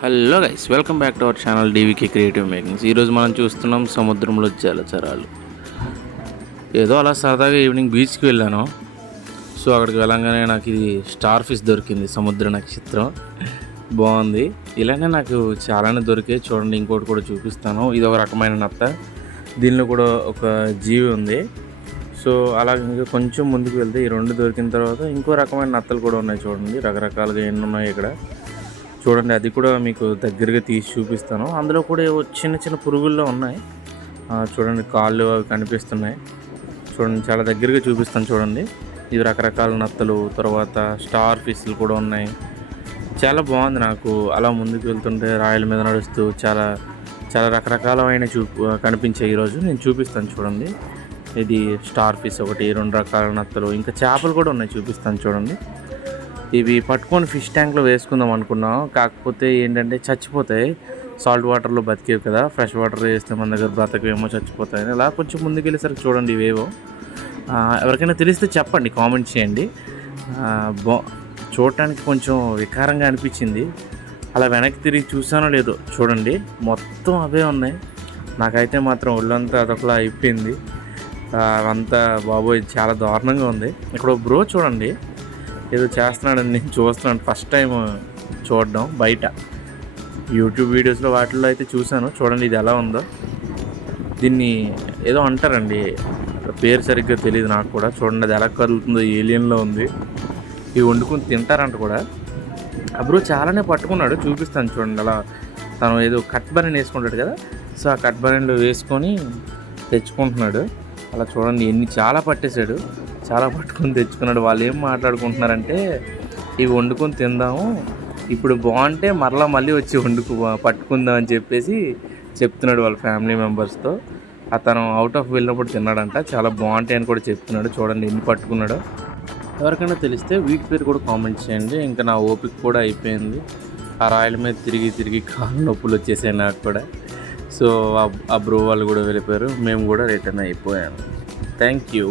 Hello guys, welcome back to our channel DVK creative makings. ఈరోజు మనం చూస్తున్నాం సముద్రంలో జలచరాలు. ఏదో అలా సరదాగా ఈవినింగ్ బీచ్కి వెళ్ళాను. సో అక్కడికి వెళ్ళంగానే నాకు ఇది స్టార్ ఫిష్ దొరికింది, సముద్ర నక్షత్రం. బాగుంది. ఇలానే నాకు చాలానే దొరికాయి. చూడండి, ఇంకోటి కూడా చూపిస్తాను. ఇది ఒక రకమైన నత్త. దీనిలో కూడా ఒక జీవి ఉంది. సో అలాగే ఇంకా కొంచెం ముందుకు వెళ్తే ఈ రెండు దొరికిన తర్వాత ఇంకో రకమైన నత్తలు కూడా ఉన్నాయి. చూడండి, రకరకాలుగా ఎన్ని ఉన్నాయి ఇక్కడ. చూడండి, అది కూడా మీకు దగ్గరగా తీసి చూపిస్తాను. అందులో కూడా ఏవో చిన్న చిన్న పురుగుల్లో ఉన్నాయి. చూడండి, కాళ్ళు అవి కనిపిస్తున్నాయి. చూడండి, చాలా దగ్గరగా చూపిస్తాను. చూడండి, ఇవి రకరకాల నత్తలు, తర్వాత స్టార్ ఫిష్లు కూడా ఉన్నాయి. చాలా బాగుంది. నాకు అలా ముందుకు వెళ్తుంటే రాయల మీద నడుస్తూ చాలా చాలా రకరకాలమైన కనిపించాయి. ఈరోజు నేను చూపిస్తాను. చూడండి, ఇది స్టార్ ఫిష్ ఒకటి, రెండు రకాల నత్తలు, ఇంకా చేపలు కూడా ఉన్నాయి. చూపిస్తాను. చూడండి, ఇవి పట్టుకొని ఫిష్ ట్యాంక్లో వేసుకుందాం అనుకున్నాం. కాకపోతే ఏంటంటే చచ్చిపోతాయి. సాల్ట్ వాటర్లో బతికేవి కదా, ఫ్రెష్ వాటర్ వేస్తే మన దగ్గర బ్రతకవేమో, చచ్చిపోతాయని. అలా కొంచెం ముందుకు వెళ్ళేసరికి చూడండి, ఇవేవో ఎవరికైనా తెలిస్తే చెప్పండి, కామెంట్ చేయండి. చూడటానికి కొంచెం వికారంగా అనిపించింది. అలా వెనక్కి తిరిగి చూసానో లేదో, చూడండి, మొత్తం అవే ఉన్నాయి. నాకైతే మాత్రం ఒళ్ళంతా అదొకలా అయిపోయింది. అంతా బాబోయ్, చాలా దారుణంగా ఉంది. ఇక్కడ బ్రో చూడండి, ఏదో చేస్తున్నాడని నేను చూస్తున్నాను. ఫస్ట్ టైం చూడడం బయట. యూట్యూబ్ వీడియోస్లో వాటిల్లో అయితే చూశాను. చూడండి, ఇది ఎలా ఉందో. దీన్ని ఏదో అంటారండి, పేరు సరిగ్గా తెలియదు నాకు కూడా. చూడండి, అది ఎలా కదులుతుందో, ఏలియన్లో ఉంది. ఇవి వండుకొని తింటారంట కూడా. అప్పుడు చాలానే పట్టుకున్నాడు, చూపిస్తాను. చూడండి, అలా తను ఏదో కట్ బనీన్ వేసుకుంటాడు కదా, సో ఆ కట్ బనీన్లో వేసుకొని తెచ్చుకుంటున్నాడు. అలా చూడండి, చాలా పట్టేశాడు, చాలా పట్టుకొని తెచ్చుకున్నాడు. వాళ్ళు ఏం మాట్లాడుకుంటున్నారంటే, ఇవి వండుకొని తిందాము, ఇప్పుడు బాగుంటే మళ్ళీ వచ్చి పట్టుకుందాం అని చెప్పేసి చెప్తున్నాడు వాళ్ళ ఫ్యామిలీ మెంబర్స్తో. అతను అవుట్ ఆఫ్ వెళ్ళినప్పుడు తిన్నాడంట, చాలా బాగుంటాయి అని కూడా చెప్తున్నాడు. చూడండి, ఎన్ని పట్టుకున్నాడో. ఎవరికైనా తెలిస్తే వీటి పేరు కూడా కామెంట్ చేయండి. ఇంకా నా ఓపిక కూడా అయిపోయింది. ఆ రాయల మీద తిరిగి తిరిగి కాళ్ళ నొప్పులు వచ్చేసాయి నాకు కూడా. సో ఆ బ్రో వాళ్ళు కూడా వెళ్ళిపోయారు, మేము కూడా రిటర్న్ అయిపోయాము. Thank you.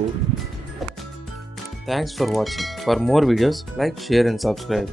Thanks for watching. For more videos, like, share and subscribe.